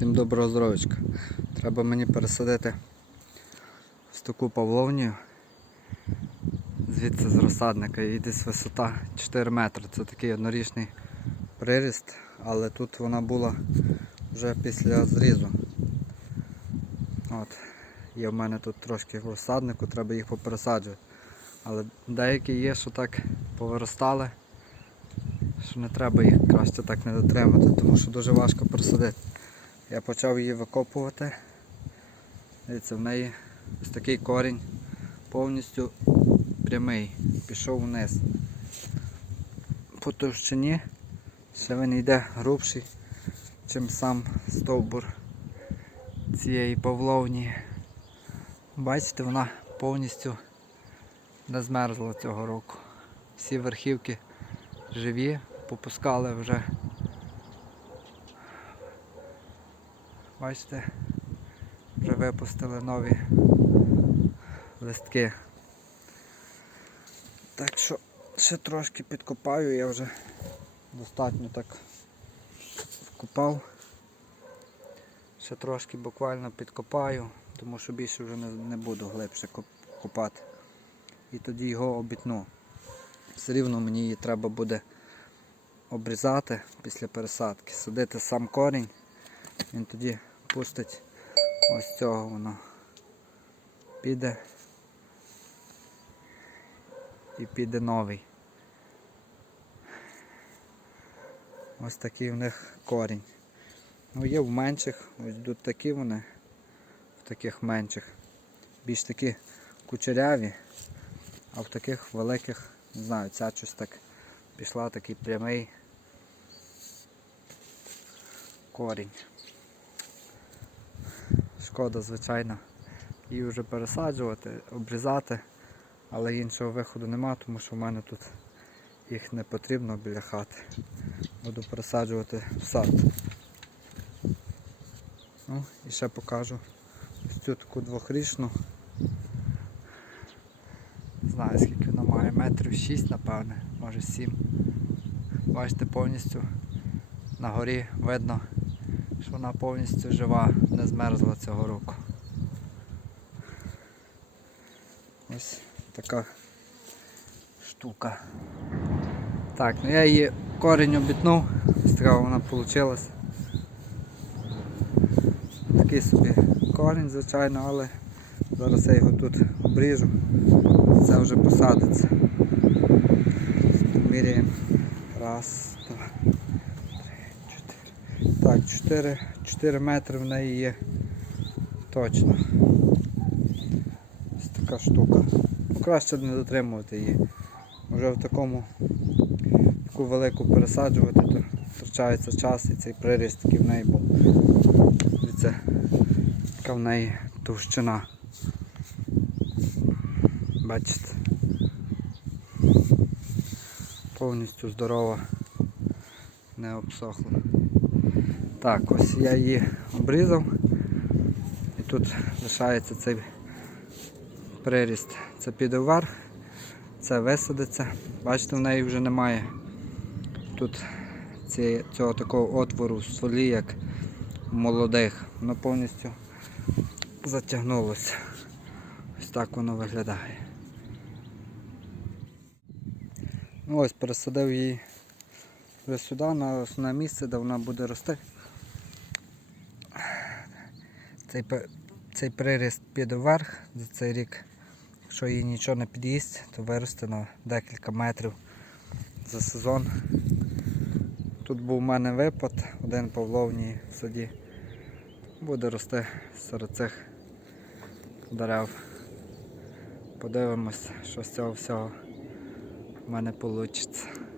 Всім доброго здоров'ячка. Треба мені пересадити ось таку павловнію. Звідси з розсадника і десь висота 4 метри. Це такий однорічний приріст, але тут вона була вже після зрізу. От. Є в мене тут трошки розсаднику, треба їх попересаджувати. Але деякі є, що так повиростали, що не треба їх краще так не дотримати, тому що дуже важко просадити. Я почав її викопувати. Дивіться, в неї ось такий корінь повністю прямий, пішов вниз. По товщині ще він йде грубший, чим сам стовбур цієї павловні. Бачите, вона повністю не змерзла цього року. Всі верхівки живі, попускали вже. Бачите, вже випустили нові листки. Так що ще трошки підкопаю, я вже достатньо так вкопав. Ще трошки буквально підкопаю, тому що більше вже не, не буду глибше копати. І тоді його обітну. Все рівно мені її треба буде обрізати після пересадки, садити сам корінь, він тоді пустить ось цього воно піде і піде новий. Ось такий в них корінь. Ну є в менших, ось тут такі вони, в таких менших. Більш такі кучеряві, а в таких великих, не знаю, ця щось так пішла, такий прямий корінь. Шкода, звичайно, її вже пересаджувати, обрізати, але іншого виходу нема, тому що в мене тут їх не потрібно біля хати. Буду пересаджувати в сад. Ну і ще покажу ось цю таку двохрічну. Не знаю скільки вона має, метрів 6 напевне, може 7. Бачите, повністю на горі видно, що вона повністю жива, не змерзла цього року. Ось така штука. Так, ну я її корінь обітнув, така вона вийшла. Такий собі корінь, звичайно, але зараз я його тут обріжу. Це вже посадиться. Міряємо. Раз, два. Так, 4, 4 метри в неї є точно. Ось така штука. Ну, краще не дотримувати її. Вже в такому таку велику пересаджувати, то втрачається час і цей приріст такий в неї був. Дивіться, яка в неї товщина. Бачите? Повністю здорова, не обсохла. Так, ось я її обрізав і тут лишається цей приріст. Це піде вверх, це висадиться. Бачите, в неї вже немає тут цього такого отвору в стволі, як молодих. Воно повністю затягнулося. Ось так воно виглядає. Ну, Ось пересадив її сюди, на основне місце, де вона буде рости. Цей, цей приріст піде вверх за цей рік. Якщо їй нічого не під'їсть, то виросте на декілька метрів за сезон. Тут був у мене випад, один павловній в саді. Буде рости серед цих дерев. Подивимось, що з цього всього в мене вийде.